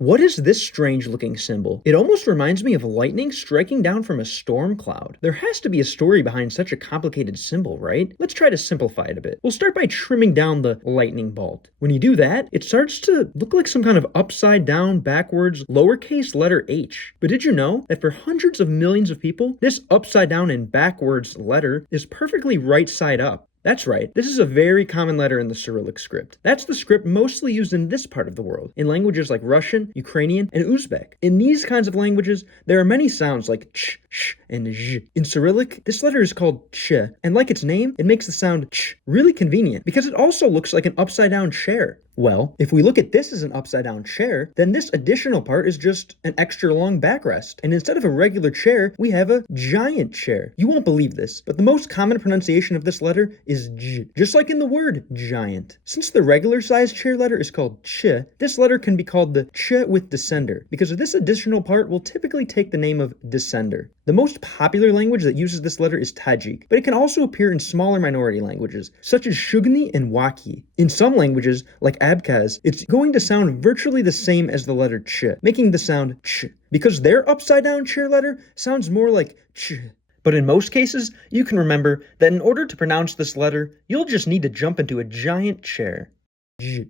What is this strange looking symbol? It almost reminds me of lightning striking down from a storm cloud. There has to be a story behind such a complicated symbol, right? Let's try to simplify it a bit. We'll start by trimming down the lightning bolt. When you do that, it starts to look like some kind of upside down, backwards, lowercase letter H. But did you know that for hundreds of millions of people, this upside down and backwards letter is perfectly right side up? That's right, this is a very common letter in the Cyrillic script. That's the script mostly used in this part of the world, in languages like Russian, Ukrainian, and Uzbek. In these kinds of languages, there are many sounds like ch, sh, and zh. In Cyrillic, this letter is called ch, and like its name, it makes the sound ch really convenient, because it also looks like an upside-down chair. Well, if we look at this as an upside-down chair, then this additional part is just an extra long backrest. And instead of a regular chair, we have a giant chair. You won't believe this, but the most common pronunciation of this letter is j, just like in the word giant. Since the regular sized chair letter is called ch, this letter can be called the ch with descender, because this additional part will typically take the name of descender. The most popular language that uses this letter is Tajik, but it can also appear in smaller minority languages, such as Shugni and Waki. In some languages, like Abkhaz, it's going to sound virtually the same as the letter ch, making the sound ch, because their upside-down chair letter sounds more like ch. But in most cases, you can remember that in order to pronounce this letter, you'll just need to jump into a giant chair. J.